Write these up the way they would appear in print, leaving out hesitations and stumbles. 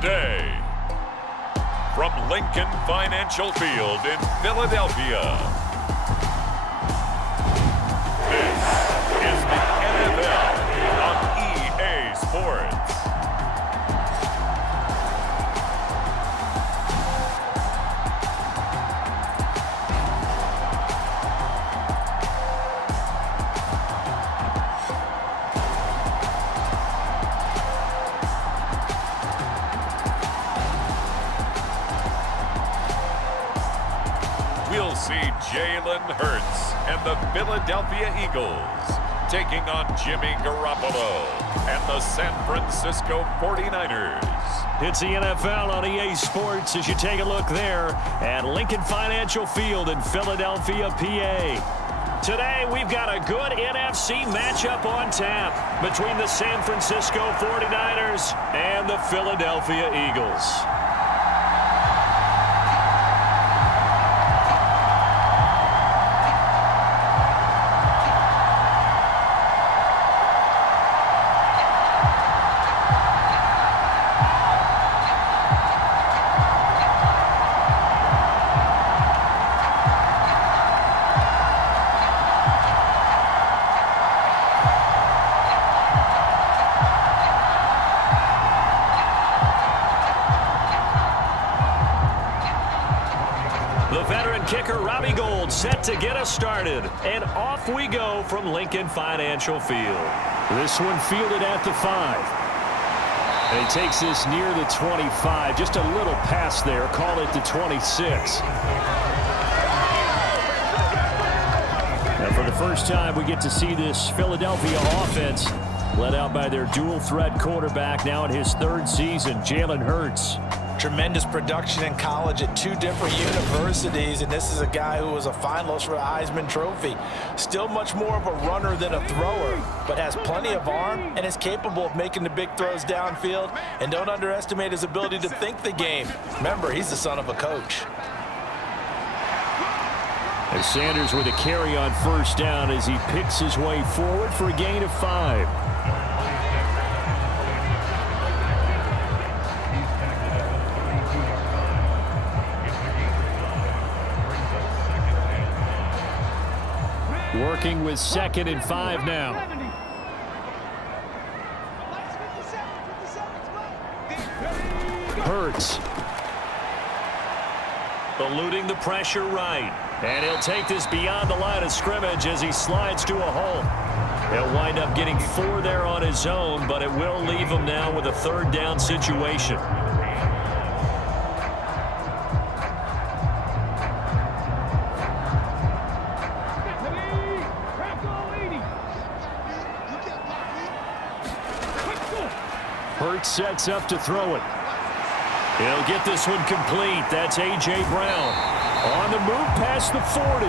today, from Lincoln Financial Field in Philadelphia, this is the NFL on EA Sports. We'll see Jalen Hurts and the Philadelphia Eagles taking on Jimmy Garoppolo and the San Francisco 49ers. It's the NFL on EA Sports as you take a look there at Lincoln Financial Field in Philadelphia, PA. Today, we've got a good NFC matchup on tap between the San Francisco 49ers and the Philadelphia Eagles. Set to get us started, and off we go from Lincoln Financial Field. This one fielded at the 5. And he takes this near the 25, just a little pass there, call it the 26. Now for the first time, we get to see this Philadelphia offense led out by their dual-threat quarterback, now in his 3rd season, Jalen Hurts. Tremendous production in college at 2 different universities, and this is a guy who was a finalist for the Heisman Trophy. Still much more of a runner than a thrower, but has plenty of arm and is capable of making the big throws downfield. And don't underestimate his ability to think the game. Remember, he's the son of a coach. And Sanders with a carry on 1st down as he picks his way forward for a gain of 5. Working with 2nd and 5 now. Hurts. Eluding the pressure right. And he'll take this beyond the line of scrimmage as he slides to a hole. He'll wind up getting 4 there on his own, but it will leave him now with a 3rd down situation. Hurts sets up to throw it. He'll get this one complete. That's A.J. Brown. On the move past the 40.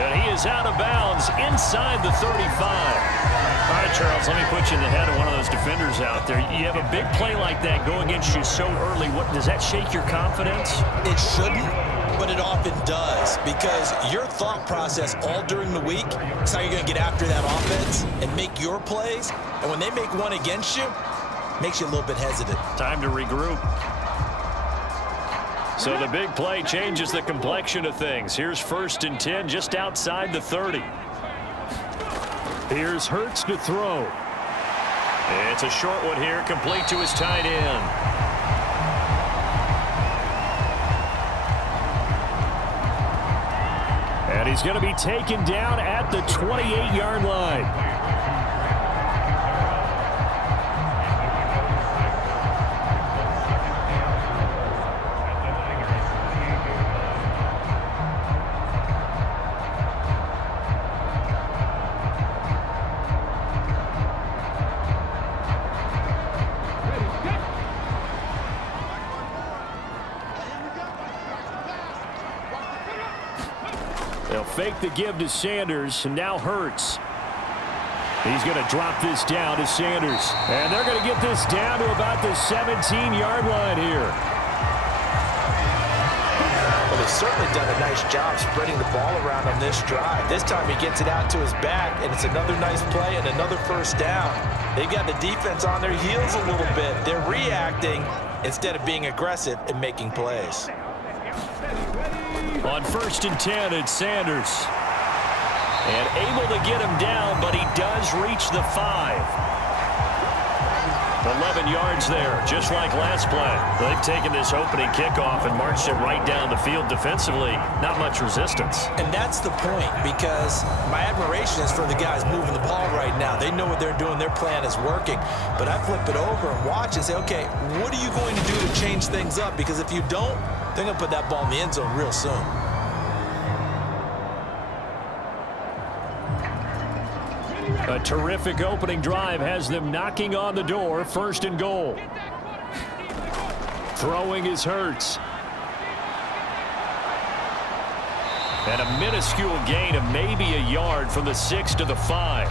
And he is out of bounds inside the 35. All right, Charles, let me put you in the head of one of those defenders out there. You have a big play like that go against you so early. What does that shake your confidence? It shouldn't, but it often does, because your thought process all during the week is how you're going to get after that offense and make your plays. And when they make one against you, it makes you a little bit hesitant. Time to regroup. So the big play changes the complexion of things. Here's 1st and 10 just outside the 30. Here's Hurts to throw. It's a short one here, complete to his tight end. And he's going to be taken down at the 28-yard line. They'll fake the give to Sanders, and now Hurts. He's going to drop this down to Sanders. And they're going to get this down to about the 17-yard line here. Well, the certainly done a nice job spreading the ball around on this drive. This time he gets it out to his back, and it's another nice play and another first down. They've got the defense on their heels a little bit. They're reacting instead of being aggressive and making plays. On 1st and 10, it's Sanders. And able to get him down, but he does reach the 5. 11 yards there, just like last play. They've taken this opening kickoff and marched it right down the field defensively. Not much resistance. And that's the point, because my admiration is for the guys moving the ball right now. They know what they're doing. Their plan is working. But I flip it over and watch and say, okay, what are you going to do to change things up? Because if you don't, they're going to put that ball in the end zone real soon. A terrific opening drive has them knocking on the door. 1st and goal. Throwing is Hurts. And a minuscule gain of maybe a yard from the 6 to the 5.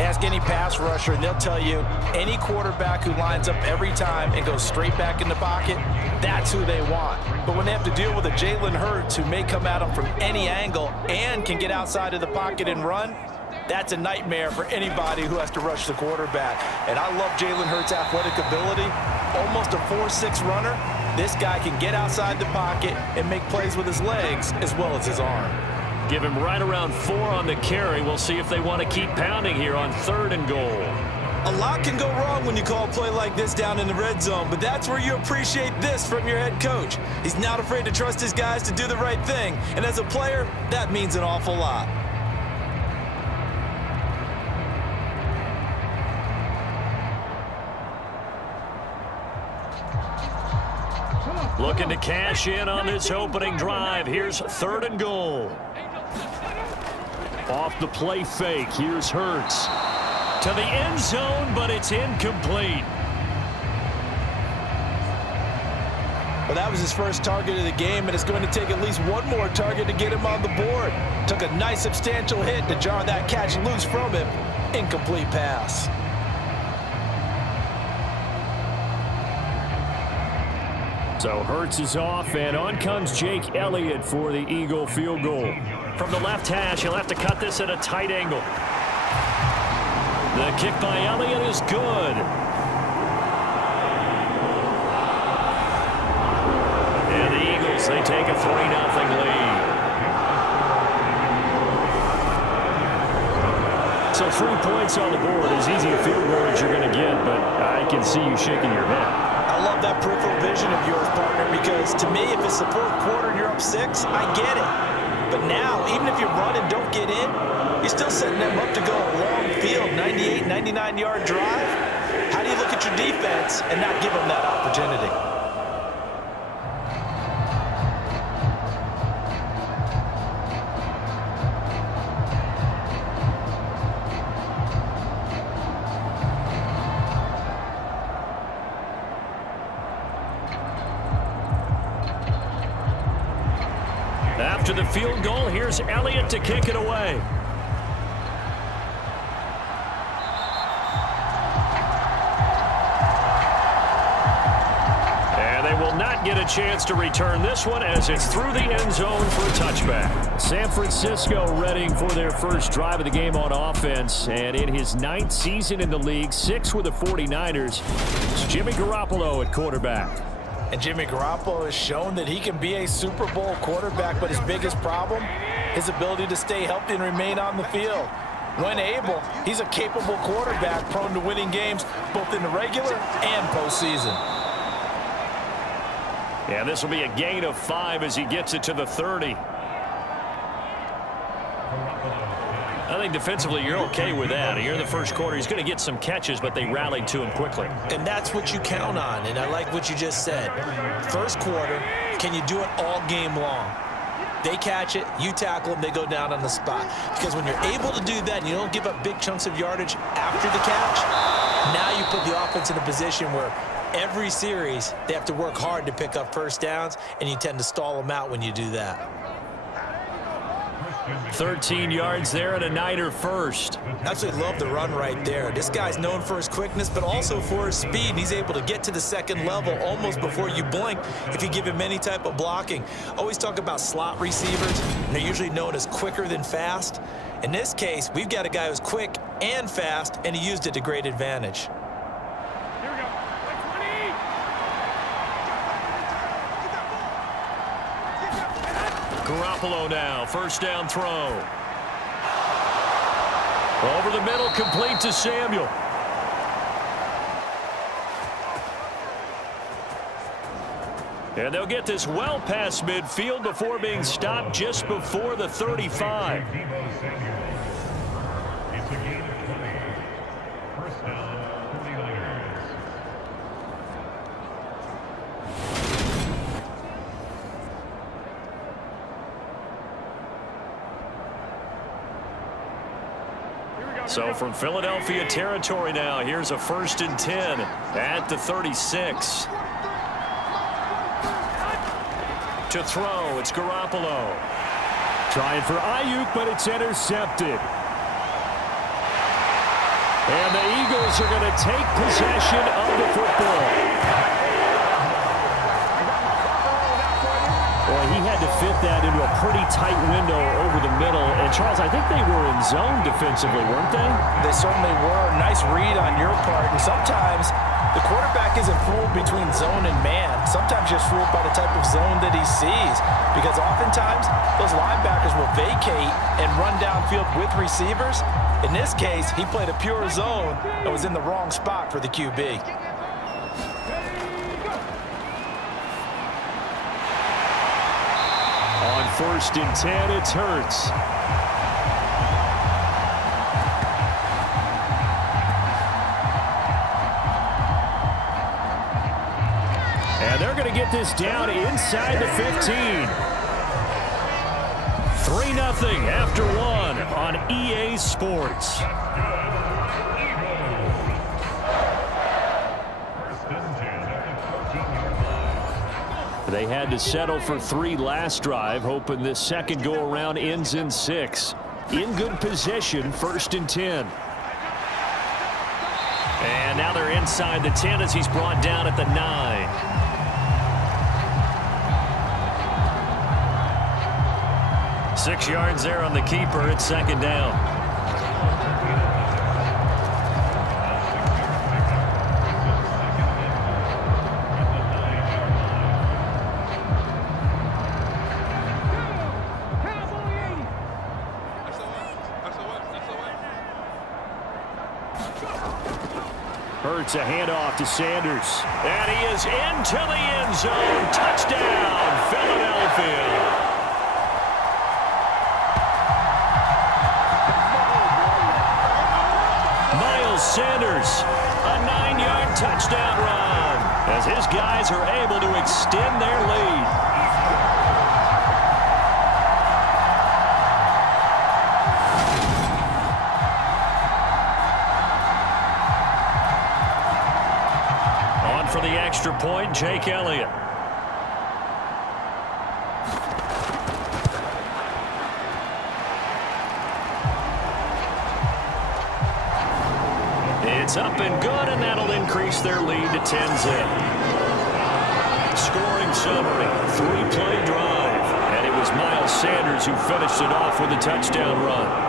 Ask any pass rusher, and they'll tell you any quarterback who lines up every time and goes straight back in the pocket, that's who they want. But when they have to deal with a Jalen Hurts who may come at them from any angle and can get outside of the pocket and run, that's a nightmare for anybody who has to rush the quarterback. And I love Jalen Hurts' athletic ability. Almost a 4.6 runner. This guy can get outside the pocket and make plays with his legs as well as his arm. Give him right around 4 on the carry. We'll see if they want to keep pounding here on 3rd and goal. A lot can go wrong when you call a play like this down in the red zone, but that's where you appreciate this from your head coach. He's not afraid to trust his guys to do the right thing, and as a player, that means an awful lot. Looking to cash in on this opening drive. Here's 3rd and goal. Off the play fake, here's Hurts. To the end zone, but it's incomplete. Well, that was his first target of the game, and it's going to take at least one more target to get him on the board. Took a nice substantial hit to jar that catch loose from him. Incomplete pass. So Hurts is off, and on comes Jake Elliott for the Eagle field goal. From the left hash, he'll have to cut this at a tight angle. The kick by Elliott is good. And the Eagles, they take a 3-0 lead. So 3 points on the board, as easy a field goal as you're going to get, but I can see you shaking your head. I love that peripheral vision of yours, partner, because to me, if it's the 4th quarter and you're up 6, I get it. But now, even if you run and don't get in, you're still setting them up to go a long field, 98, 99-yard drive. How do you look at your defense and not give them that opportunity? After the field goal, here's Elliott to kick it away. And they will not get a chance to return this one as it's through the end zone for a touchback. San Francisco ready for their first drive of the game on offense. And in his 9th season in the league, 6 with the 49ers, it's Jimmy Garoppolo at quarterback. And Jimmy Garoppolo has shown that he can be a Super Bowl quarterback, but his biggest problem, his ability to stay healthy and remain on the field. When able, he's a capable quarterback prone to winning games both in the regular and postseason. Yeah, this will be a gain of 5 as he gets it to the 30. I think defensively you're okay with that. Here in the first quarter, he's going to get some catches, but they rallied to him quickly. And that's what you count on, and I like what you just said. First quarter, can you do it all game long? They catch it, you tackle them, they go down on the spot. Because when you're able to do that and you don't give up big chunks of yardage after the catch, now you put the offense in a position where every series they have to work hard to pick up first downs, and you tend to stall them out when you do that. 13 yards there and a Niner first. Absolutely love the run right there. This guy's known for his quickness, but also for his speed. He's able to get to the second level almost before you blink if you give him any type of blocking. Always talk about slot receivers, and they're usually known as quicker than fast. In this case, we've got a guy who's quick and fast, and he used it to great advantage. Here we go. Garoppolo now, first down throw. Over the middle, complete to Samuel. And they'll get this well past midfield before being stopped just before the 35. So from Philadelphia territory now, here's a 1st and 10 at the 36. To throw, it's Garoppolo. Trying for Ayuk, but it's intercepted. And the Eagles are going to take possession of the football. Boy, he had to fit that into a pretty tight window over the middle. And, Charles, I think they were in zone defensively, weren't they? They certainly were. Nice read on your part. And sometimes the quarterback isn't fooled between zone and man. Sometimes just fooled by the type of zone that he sees. Because oftentimes, those linebackers will vacate and run downfield with receivers. In this case, he played a pure zone and was in the wrong spot for the QB. On 1st and 10, it's Hurts. And they're going to get this down inside the 15. 3-0 after 1 on EA Sports. They had to settle for 3 last drive, hoping this second go-around ends in 6. In good position, 1st and 10. And now they're inside the 10 as he's brought down at the 9. Six yards there on the keeper. It's second down. Hurts a handoff to Sanders. And he is into the end zone. Touchdown, Philadelphia. Sanders, a 9-yard touchdown run as his guys are able to extend their lead. On for the extra point, Jake Elliott. It's up and good, and that'll increase their lead to 10-zip. Scoring summary, 3-play drive, and it was Miles Sanders who finished it off with a touchdown run.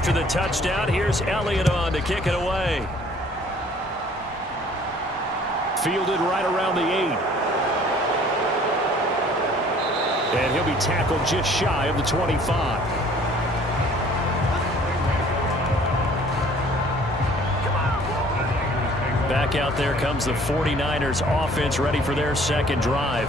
After the touchdown, here's Elliott on to kick it away. Fielded right around the 8. And he'll be tackled just shy of the 25. Back out there comes the 49ers offense ready for their second drive.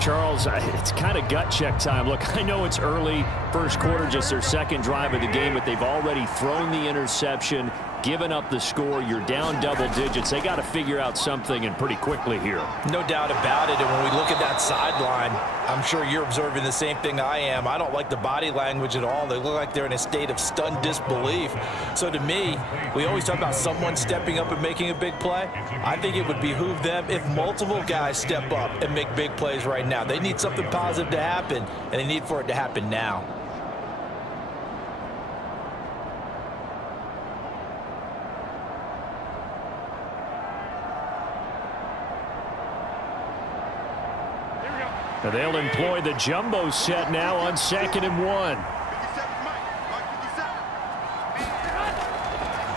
Charles, it's kind of gut check time. Look, I know it's early. first quarter, just their second drive of the game, but they've already thrown the interception, given up the score. You're down double digits. They got to figure out something, and pretty quickly here. No doubt about it. And when we look at that sideline, I'm sure you're observing the same thing I am. I don't like the body language at all. They look like they're in a state of stunned disbelief. So to me, we always talk about someone stepping up and making a big play. I think it would behoove them if multiple guys step up and make big plays right now. They need something positive to happen, and they need for it to happen now. And they'll employ the jumbo set now on 2nd and 1.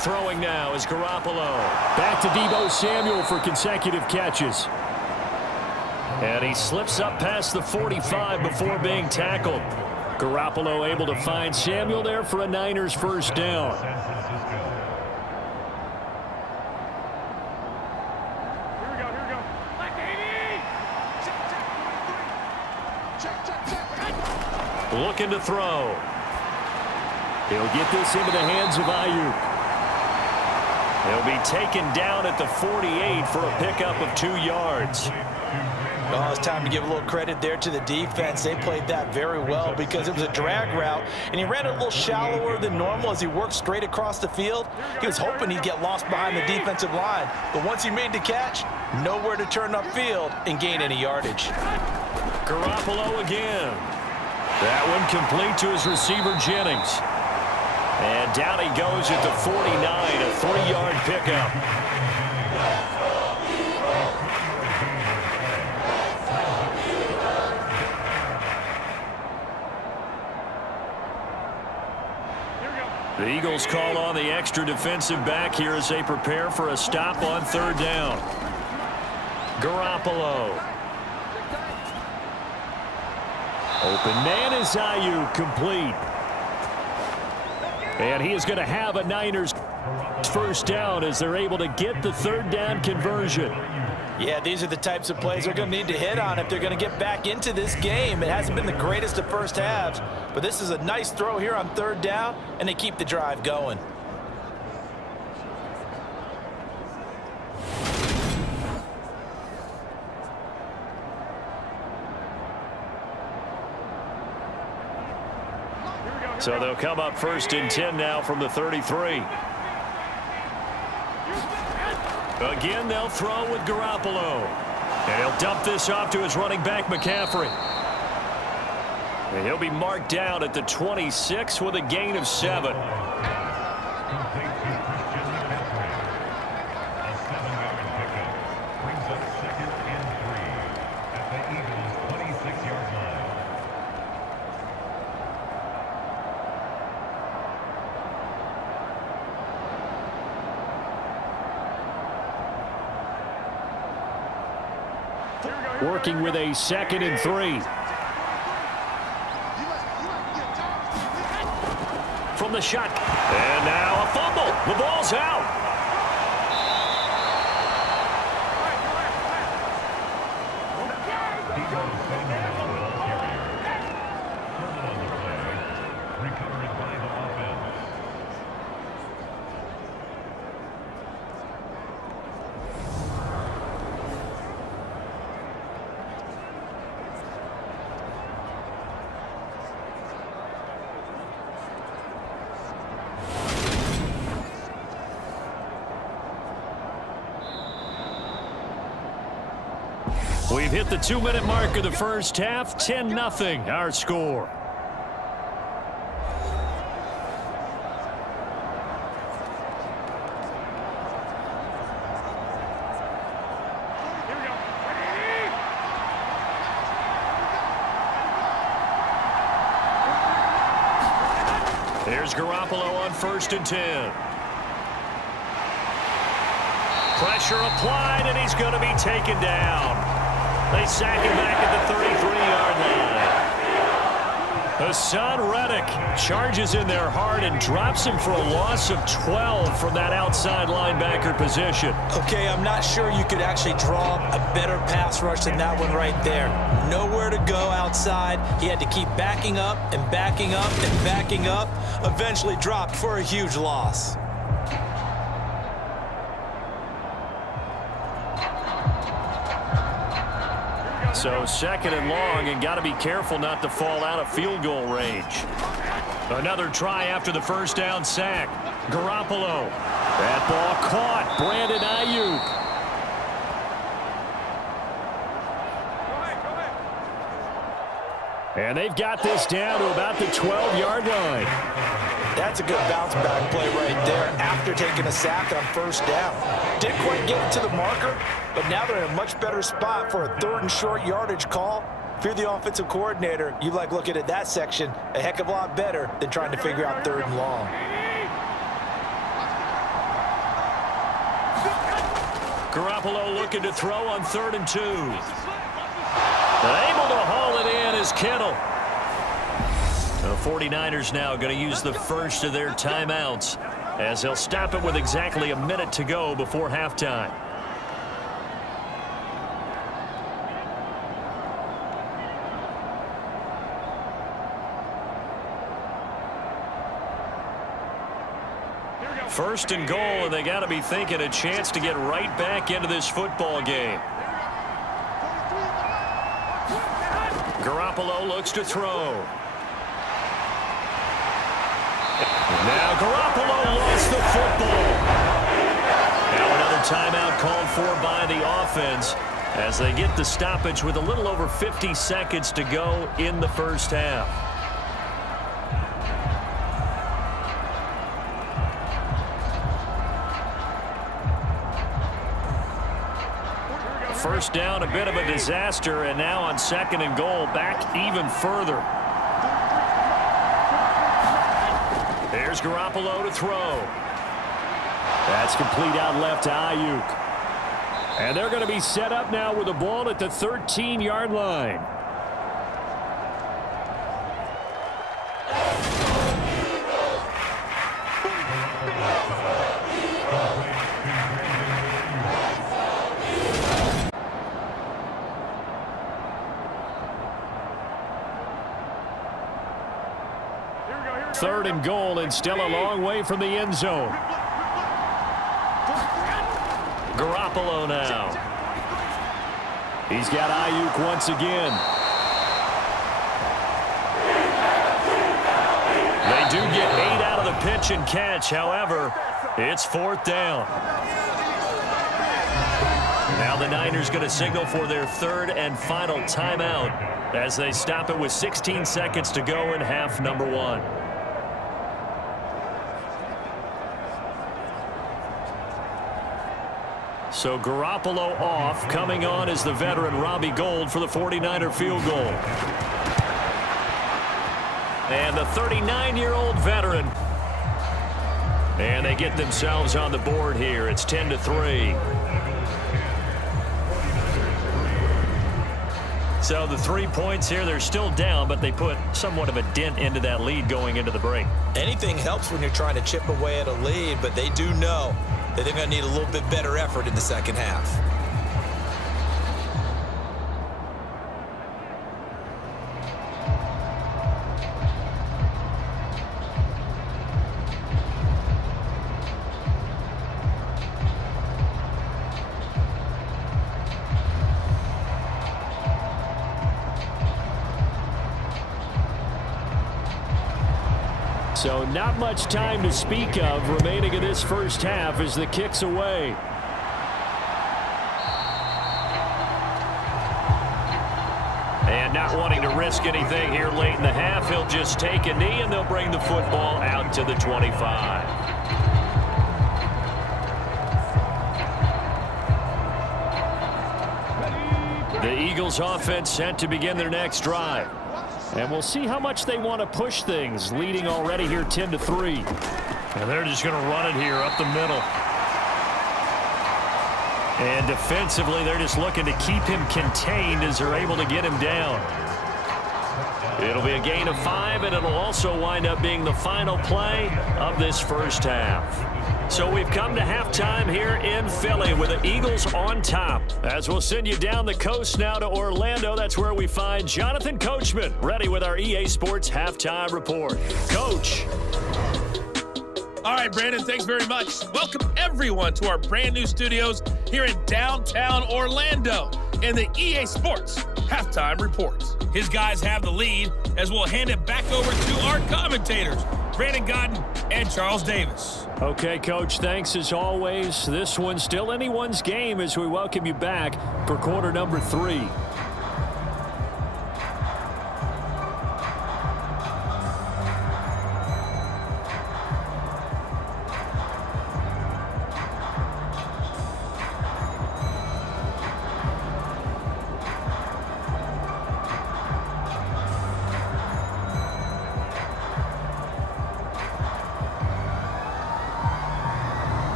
Throwing now is Garoppolo. Back to Deebo Samuel for consecutive catches. And he slips up past the 45 before being tackled. Garoppolo able to find Samuel there for a Niners first down. Looking to throw. He'll get this into the hands of Ayuk. He'll be taken down at the 48 for a pickup of 2 yards. Oh, it's time to give a little credit there to the defense. They played that very well because it was a drag route, and he ran it a little shallower than normal as he worked straight across the field. He was hoping he'd get lost behind the defensive line, but once he made the catch, nowhere to turn upfield and gain any yardage. Garoppolo again. That one complete to his receiver, Jennings. And down he goes at the 49, a 3-yard pickup. The Eagles call on the extra defensive back here as they prepare for a stop on 3rd down. Garoppolo. Open man is Ayuk, complete. And he is going to have a Niners first down as they're able to get the 3rd down conversion. Yeah, these are the types of plays they're going to need to hit on if they're going to get back into this game. It hasn't been the greatest of first halves, but this is a nice throw here on 3rd down, and they keep the drive going. So they'll come up 1st and 10 now from the 33. Again, they'll throw with Garoppolo. And he'll dump this off to his running back, McCaffrey. And he'll be marked down at the 26 with a gain of 7. Working with a 2nd and 3. From the shot. And now a fumble. The ball's out. We've hit the 2-minute mark of the first half. 10-0 our score. Here's Garoppolo on 1st and 10. Pressure applied, and he's going to be taken down. They sack him back at the 33-yard line. Hassan Reddick charges in there hard and drops him for a loss of 12 from that outside linebacker position. Okay, I'm not sure you could actually draw a better pass rush than that one right there. Nowhere to go outside. He had to keep backing up and backing up and backing up. Eventually dropped for a huge loss. So 2nd and long, and got to be careful not to fall out of field goal range. Another try after the first down sack. Garoppolo. That ball caught. Brandon Ayuk. And they've got this down to about the 12-yard line. That's a good bounce-back play right there after taking a sack on first down. Didn't quite get it to the marker, but now they're in a much better spot for a 3rd and short yardage call. If you're the offensive coordinator, you like looking at that section a heck of a lot better than trying to figure out 3rd and long. Garoppolo looking to throw on 3rd and 2. Able to haul it in is Kittle. The 49ers now going to use the first of their timeouts as they'll stop it with exactly a minute to go before halftime. First and goal, and they got to be thinking a chance to get right back into this football game. Garoppolo looks to throw. Now Garoppolo lost the football. Now another timeout called for by the offense as they get the stoppage with a little over 50 seconds to go in the first half. First down, a bit of a disaster, and now on 2nd and goal, back even further. There's Garoppolo to throw. That's complete out left to Ayuk. And they're going to be set up now with the ball at the 13-yard line. Third and goal, and still a long way from the end zone. Garoppolo now. He's got Ayuk once again. They do get 8 out of the pitch and catch. However, it's 4th down. Now the Niners going to signal for their 3rd and final timeout as they stop it with 16 seconds to go in half number 1. So Garoppolo off. Coming on is the veteran Robbie Gould for the 49er field goal. And the 39-year-old veteran. And they get themselves on the board here. It's 10-3. So the 3 points here, they're still down, but they put somewhat of a dent into that lead going into the break. Anything helps when you're trying to chip away at a lead, but they do know that they're going to need a little bit better effort in the second half. So not much time to speak of remaining in this first half as the kick's away. And not wanting to risk anything here late in the half, he'll just take a knee and they'll bring the football out to the 25. The Eagles offense set to begin their next drive. And we'll see how much they want to push things, leading already here 10-3. And they're just going to run it here up the middle. And defensively, they're just looking to keep him contained as they're able to get him down. It'll be a gain of 5, and it'll also wind up being the final play of this first half. So we've come to halftime here in Philly with the Eagles on top. As we'll send you down the coast now to Orlando, that's where we find Jonathan Coachman ready with our EA Sports Halftime Report. Coach. All right, Brandon, thanks very much. Welcome, everyone, to our brand new studios here in downtown Orlando in the EA Sports Halftime Report. His guys have the lead as we'll hand it back over to our commentators, Brandon Godden and Charles Davis. Okay, Coach, thanks as always. This one's still anyone's game as we welcome you back for quarter number 3.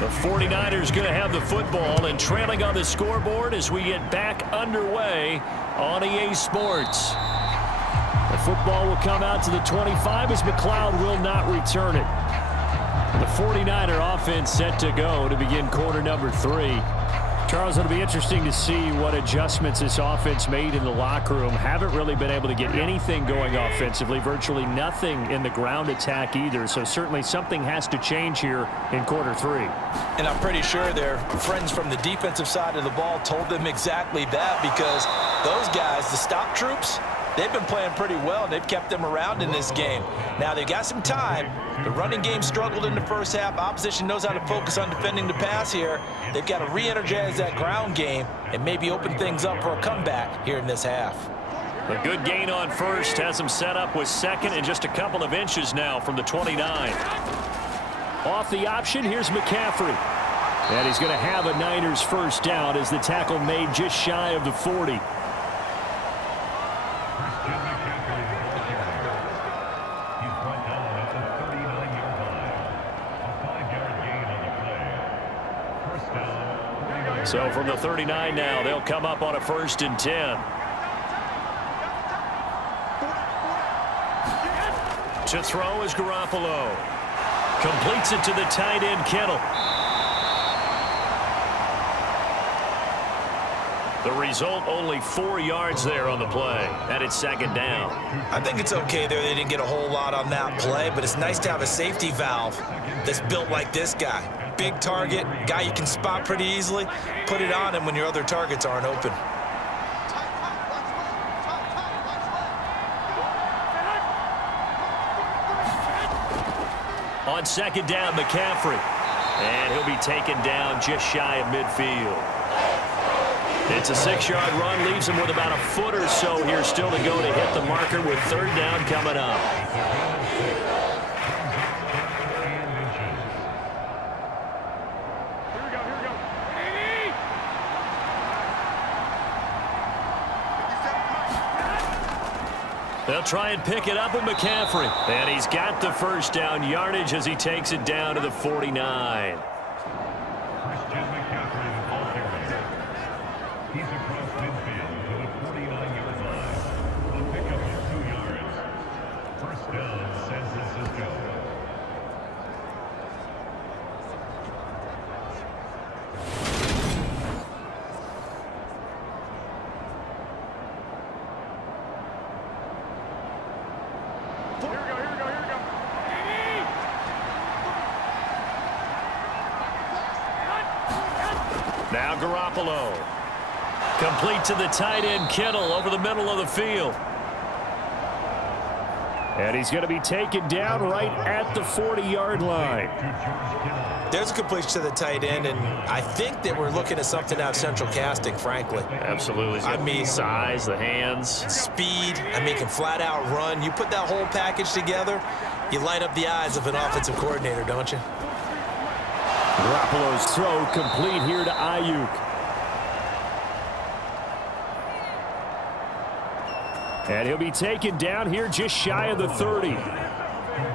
The 49ers going to have the football and trailing on the scoreboard as we get back underway on EA Sports. The football will come out to the 25 as McLeod will not return it. The 49er offense set to go to begin quarter number 3. Charles, it'll be interesting to see what adjustments this offense made in the locker room. Haven't really been able to get anything going offensively, virtually nothing in the ground attack either. So certainly something has to change here in quarter 3. And I'm pretty sure their friends from the defensive side of the ball told them exactly that, because those guys, the stop troops, they've been playing pretty well, and they've kept them around in this game. Now, they've got some time. The running game struggled in the first half. Opposition knows how to focus on defending the pass here. They've got to re-energize that ground game and maybe open things up for a comeback here in this half. A good gain on first has him set up with second and just a couple of inches now from the 29. Off the option, here's McCaffrey. And he's going to have a Niners first down as the tackle made just shy of the 40. So from the 39 now, they'll come up on a 1st and 10. To throw is Garoppolo. Completes it to the tight end, Kittle. The result, only 4 yards there on the play, and it's 2nd down. I think it's okay there. They didn't get a whole lot on that play, but it's nice to have a safety valve that's built like this guy. Big target, guy you can spot pretty easily. Put it on him when your other targets aren't open. On 2nd down, McCaffrey. And he'll be taken down just shy of midfield. It's a 6-yard run, leaves him with about a foot or so here still to go to hit the marker with 3rd down coming up. They'll try and pick it up with McCaffrey. And he's got the first down yardage as he takes it down to the 49. He's across midfield to the 49-yard line. A pickup of 2 yards. First down, San Francisco. Now Garoppolo. Complete to the tight end, Kittle, over the middle of the field. And he's going to be taken down right at the 40-yard line. There's a completion to the tight end, and I think that we're looking at something out of central casting, frankly. Absolutely. I mean, size, the hands. Speed, I mean, can flat out run. You put that whole package together, you light up the eyes of an offensive coordinator, don't you? Garoppolo's throw complete here to Ayuk. And he'll be taken down here just shy of the 30.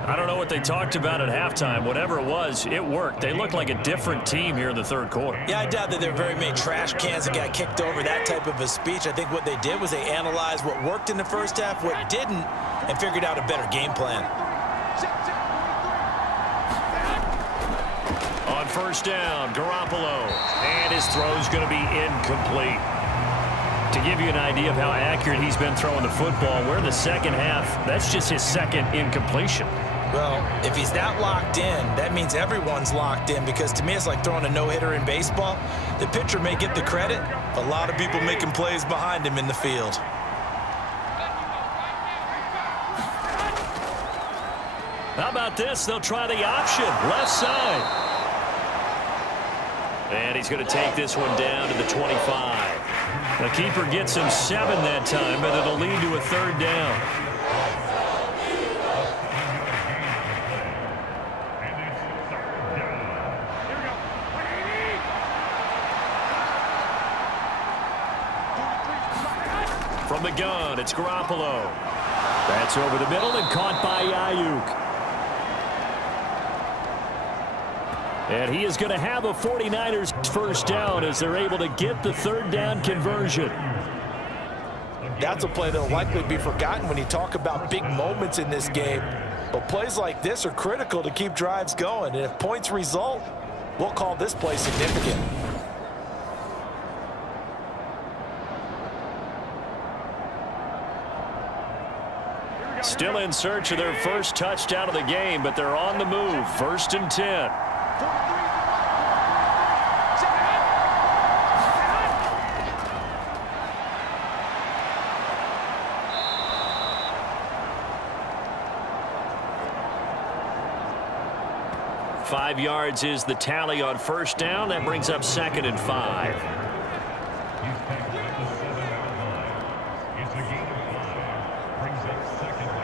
I don't know what they talked about at halftime. Whatever it was, it worked. They looked like a different team here in the third quarter. Yeah, I doubt that there were very many trash cans that got kicked over, that type of a speech. I think what they did was they analyzed what worked in the first half, what didn't, and figured out a better game plan. On first down, Garoppolo. And his throw's going to be incomplete. To give you an idea of how accurate he's been throwing the football, we're in the second half. That's just his second incompletion. Well, if he's that locked in, that means everyone's locked in, because to me it's like throwing a no-hitter in baseball. The pitcher may get the credit, but a lot of people making plays behind him in the field. How about this? They'll try the option, left side. And he's going to take this one down to the 25. The keeper gets him 7 that time, but it'll lead to a third down. From the gun, it's Garoppolo. That's over the middle and caught by Ayuk. And he is going to have a 49ers first down as they're able to get the third down conversion. That's a play that will likely be forgotten when you talk about big moments in this game. But plays like this are critical to keep drives going. And if points result, we'll call this play significant. Still in search of their first touchdown of the game, but they're on the move. 1st and 10. 5 yards is the tally on first down. That brings up 2nd and 5. He's tackled at the 7-yard line. It's a gain of 5. Brings up 2nd and 5.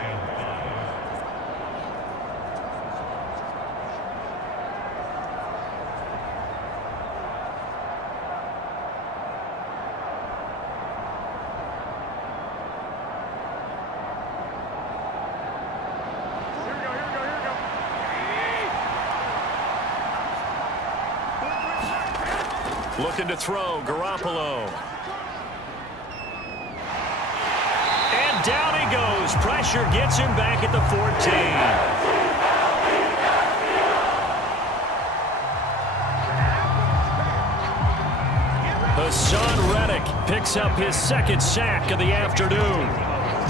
Looking to throw, Garoppolo. And down he goes. Pressure gets him back at the 14. Hassan Reddick picks up his 2nd sack of the afternoon.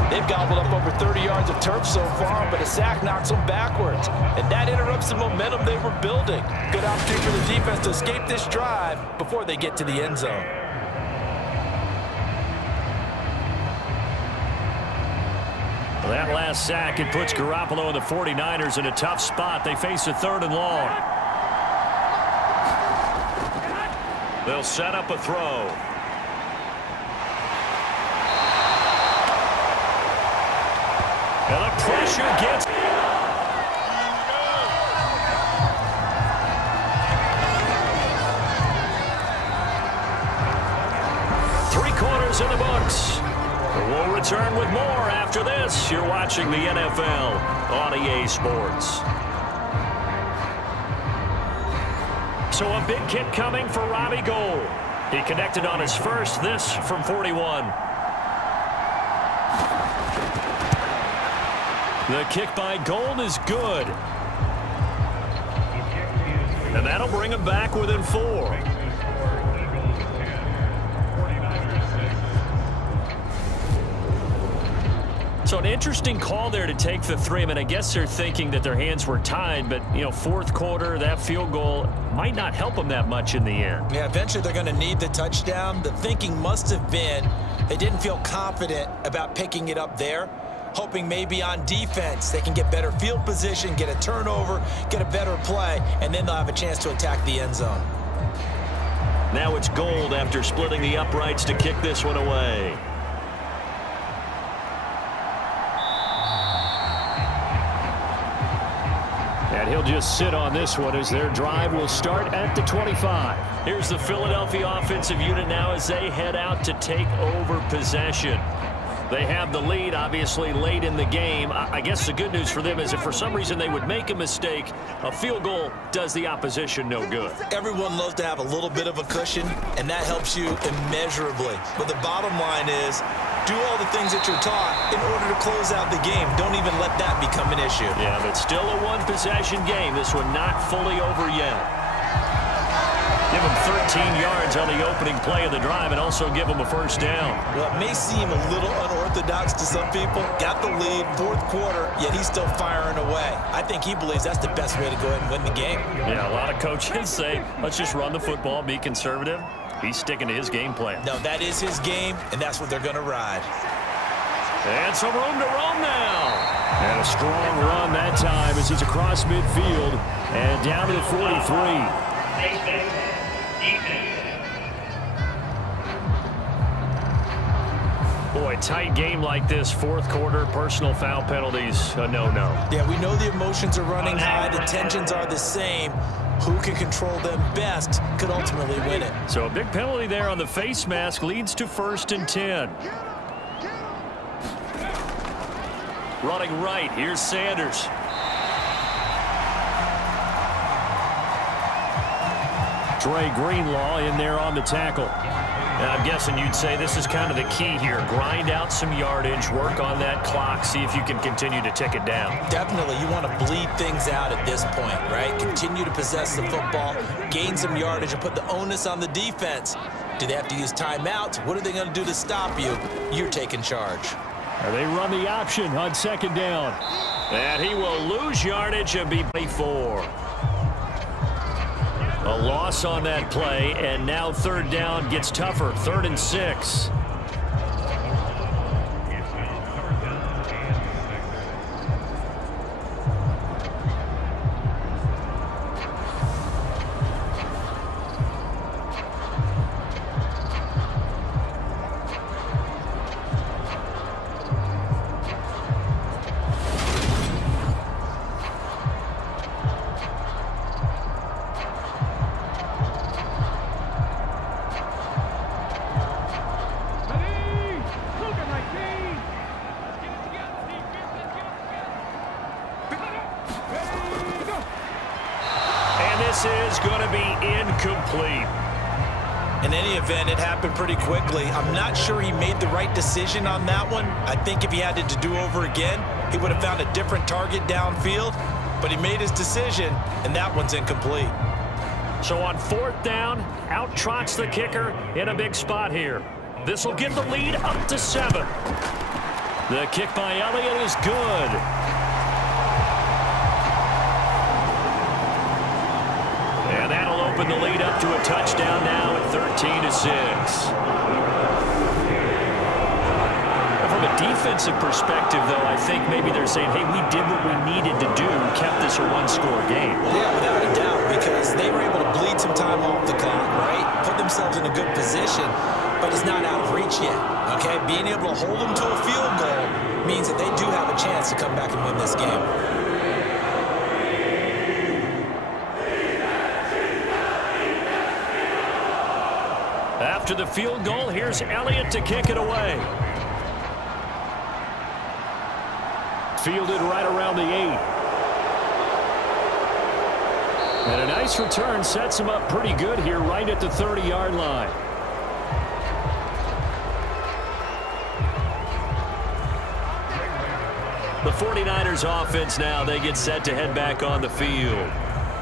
They've gobbled up over 30 yards of turf so far, but a sack knocks them backwards. And that interrupts the momentum they were building. Good opportunity for the defense to escape this drive before they get to the end zone. Well, that last sack, it puts Garoppolo and the 49ers in a tough spot. They face a 3rd and long. They'll set up a throw. And the pressure gets... 3 quarters in the books. We'll return with more after this. You're watching the NFL on EA Sports. So a big kick coming for Robbie Gould. He connected on his first, this from 41. The kick by Gould is good. And that'll bring him back within 4. So an interesting call there to take the 3. I mean, I guess they're thinking that their hands were tied, but, you know, 4th quarter, that field goal might not help them that much in the end. Yeah, eventually they're going to need the touchdown. The thinking must have been they didn't feel confident about picking it up there, hoping maybe on defense they can get better field position, get a turnover, get a better play, and then they'll have a chance to attack the end zone. Now it's Gould after splitting the uprights to kick this one away. And he'll just sit on this one as their drive will start at the 25. Here's the Philadelphia offensive unit now as they head out to take over possession. They have the lead, obviously, late in the game. I guess the good news for them is if for some reason they would make a mistake, a field goal does the opposition no good. Everyone loves to have a little bit of a cushion, and that helps you immeasurably. But the bottom line is, do all the things that you're taught in order to close out the game. Don't even let that become an issue. Yeah, but still a one-possession game. This one not fully over yet. Give them 13 yards on the opening play of the drive and also give them a first down. Well, it may seem a little unorthodox to some people. Got the lead, fourth quarter, yet he's still firing away. I think he believes that's the best way to go ahead and win the game. Yeah, a lot of coaches say, let's just run the football, be conservative. He's sticking to his game plan. No, that is his game, and that's what they're going to ride. And some room to roam now. And a strong run that time as he's across midfield and down to the 43. Boy, tight game like this, fourth quarter, personal foul penalties, a no-no. Yeah, we know the emotions are running high, the tensions are the same. Who can control them best could ultimately win it. So a big penalty there on the face mask leads to 1st and 10. Running right, here's Sanders. Trey Greenlaw in there on the tackle. And I'm guessing you'd say this is kind of the key here. Grind out some yardage, work on that clock, see if you can continue to tick it down. Definitely, you want to bleed things out at this point, right? Continue to possess the football, gain some yardage, and put the onus on the defense. Do they have to use timeouts? What are they going to do to stop you? You're taking charge. They run the option on 2nd down. And he will lose yardage and be 24. A loss on that play, and now 3rd down gets tougher. 3rd and 6. Is going to be incomplete. In any event, it happened pretty quickly. I'm not sure he made the right decision on that one. I think if he had it to do over again, he would have found a different target downfield, but he made his decision, and that one's incomplete. So on 4th down, out trots the kicker in a big spot here. This will give the lead up to 7. The kick by Elliott is good. And that'll open the lead up to a touchdown now at 13-6. From a defensive perspective, though, I think maybe they're saying, hey, we did what we needed to do, kept this a one-score game. Yeah, without a doubt, because they were able to bleed some time off the clock, right? Put themselves in a good position, but it's not out of reach yet, okay? Being able to hold them to a field goal means that they do have a chance to come back and win this game. After the field goal, here's Elliott to kick it away. Fielded right around the 8. And a nice return sets him up pretty good here right at the 30-yard line. The 49ers offense now, they get set to head back on the field.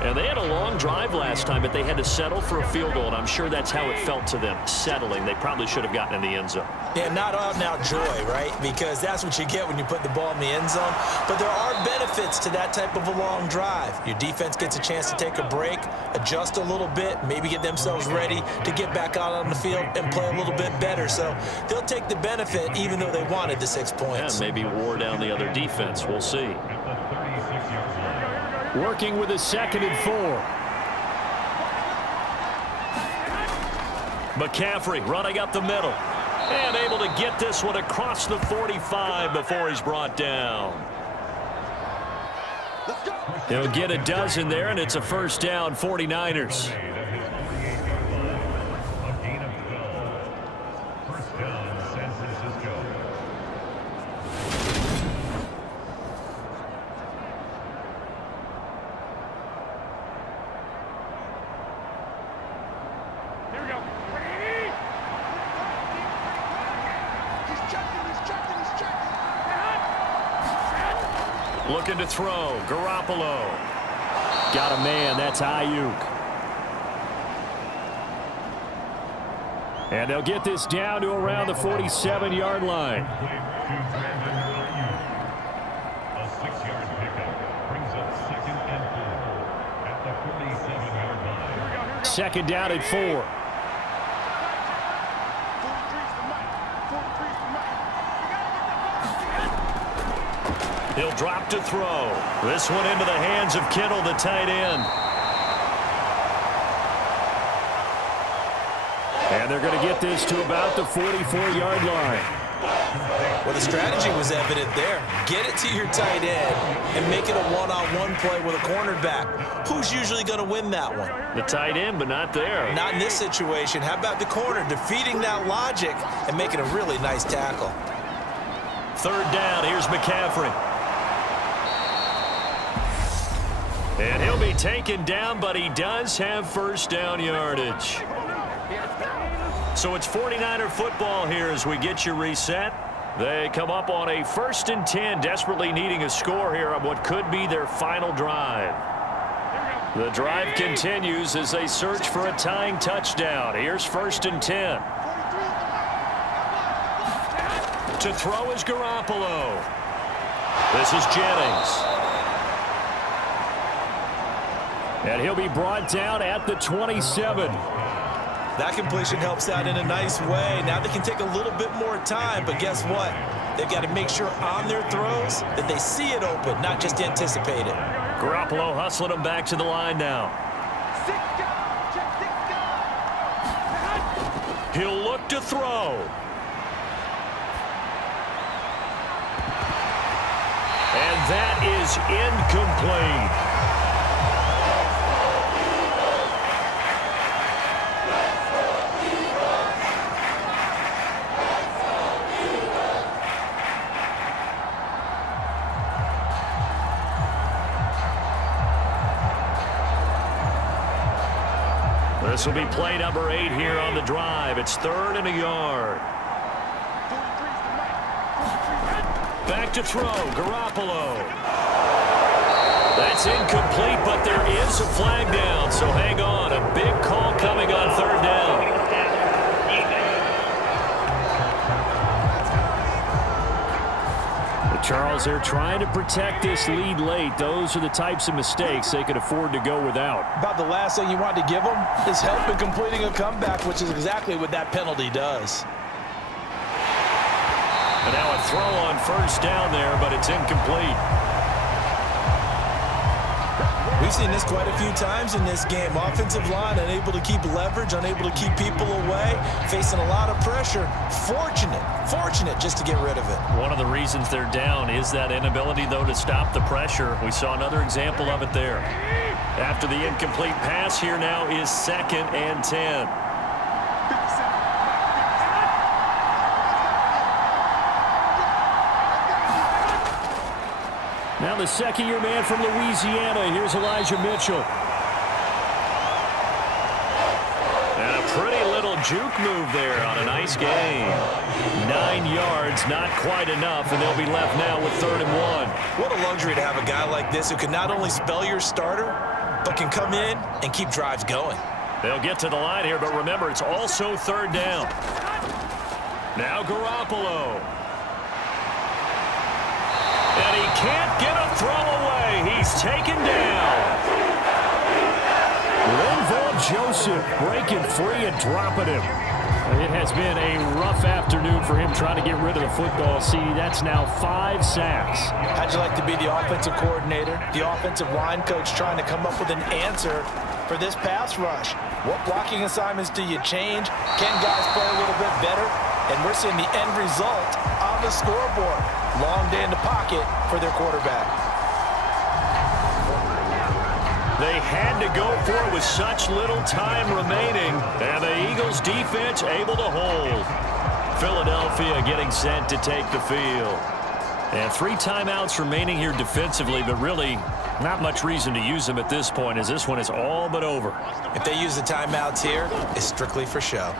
And they had a long drive last time, but they had to settle for a field goal, and I'm sure that's how it felt to them, settling. They probably should have gotten in the end zone. Yeah, not out-and-out joy, right? Because that's what you get when you put the ball in the end zone. But there are benefits to that type of a long drive. Your defense gets a chance to take a break, adjust a little bit, maybe get themselves ready to get back out on the field and play a little bit better. So they'll take the benefit even though they wanted the 6 points. Yeah, maybe wore down the other defense. We'll see. Working with a 2nd and 4. McCaffrey running up the middle. And able to get this one across the 45 before he's brought down. He'll get a dozen there, and it's a first down, 49ers. Looking to throw. Garoppolo. Got a man. That's Ayuk. And they'll get this down to around the 47-yard line. A 6-yard pickup brings up 2nd and 4 at the 47-yard line. Second down at 4. He'll drop to throw. This one into the hands of Kittle, the tight end. And they're going to get this to about the 44-yard line. Well, the strategy was evident there. Get it to your tight end and make it a one-on-one play with a cornerback. Who's usually going to win that one? The tight end, but not there. Not in this situation. How about the corner defeating that logic and making a really nice tackle? Third down. Here's McCaffrey. And he'll be taken down, but he does have first down yardage. So it's 49er football here as we get you reset. They come up on a 1st and 10, desperately needing a score here on what could be their final drive. The drive continues as they search for a tying touchdown. Here's 1st and 10. To throw is Garoppolo. This is Jennings. And he'll be brought down at the 27. That completion helps out in a nice way. Now they can take a little bit more time, but guess what? They've got to make sure on their throws that they see it open, not just anticipate it. Garoppolo hustling him back to the line now. He'll look to throw. And that is incomplete. This will be play number 8 here on the drive. It's 3rd and a yard. Back to throw. Garoppolo. That's incomplete, but there is a flag down. So hang on. A big call coming on 3rd down. Charles, they're trying to protect this lead late. Those are the types of mistakes they could afford to go without. About the last thing you want to give them is help in completing a comeback, which is exactly what that penalty does. And now a throw on 1st down there, but it's incomplete. We've seen this quite a few times in this game. Offensive line unable to keep leverage, unable to keep people away, facing a lot of pressure. Fortunate just to get rid of it. One of the reasons they're down is that inability, though, to stop the pressure. We saw another example of it there. After the incomplete pass, here now is 2nd and 10. Now the second-year man from Louisiana. Here's Elijah Mitchell. And a pretty little juke move there on a nice game. 9 yards, not quite enough, and they'll be left now with 3rd and 1. What a luxury to have a guy like this who can not only spell your starter, but can come in and keep drives going. They'll get to the line here, but remember, it's also 3rd down. Now Garoppolo. And he can't get a throw away. He's taken down. Linval Joseph breaking free and dropping him. It has been a rough afternoon for him trying to get rid of the football. See, that's now 5 sacks. How'd you like to be the offensive coordinator, the offensive line coach trying to come up with an answer for this pass rush? What blocking assignments do you change? Can guys play a little bit better? And we're seeing the end result on the scoreboard. Long day in the pocket for their quarterback. They had to go for it with such little time remaining, and the Eagles defense able to hold. Philadelphia getting set to take the field. And 3 timeouts remaining here defensively, but really not much reason to use them at this point, as this one is all but over. If they use the timeouts here, it's strictly for show.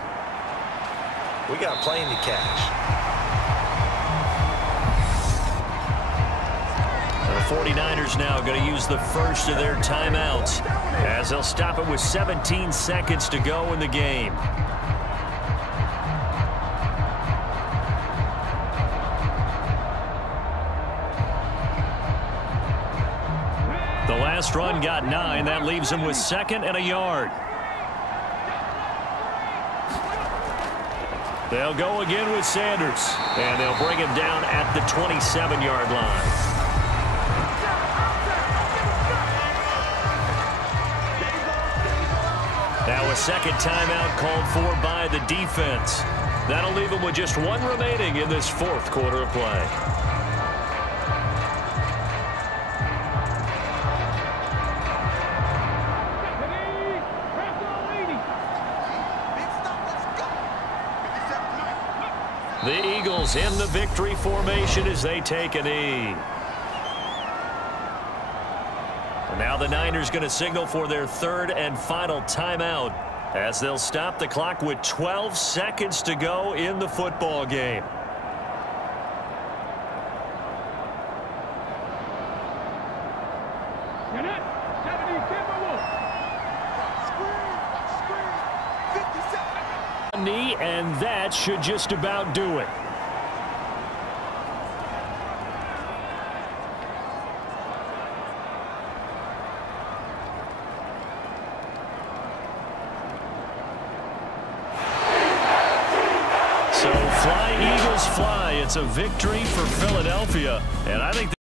We got a plane to catch. 49ers now going to use the first of their timeouts as they'll stop it with 17 seconds to go in the game. The last run got 9. That leaves him with 2nd and a yard. They'll go again with Sanders, and they'll bring him down at the 27-yard line. Now a second timeout called for by the defense. That'll leave him with just 1 remaining in this 4th quarter of play. The Eagles in the victory formation as they take a knee. And now the Niners going to signal for their 3rd and final timeout as they'll stop the clock with 12 seconds to go in the football game. Knee, and that should just about do it. So fly, Eagles, fly. It's a victory for Philadelphia, and I think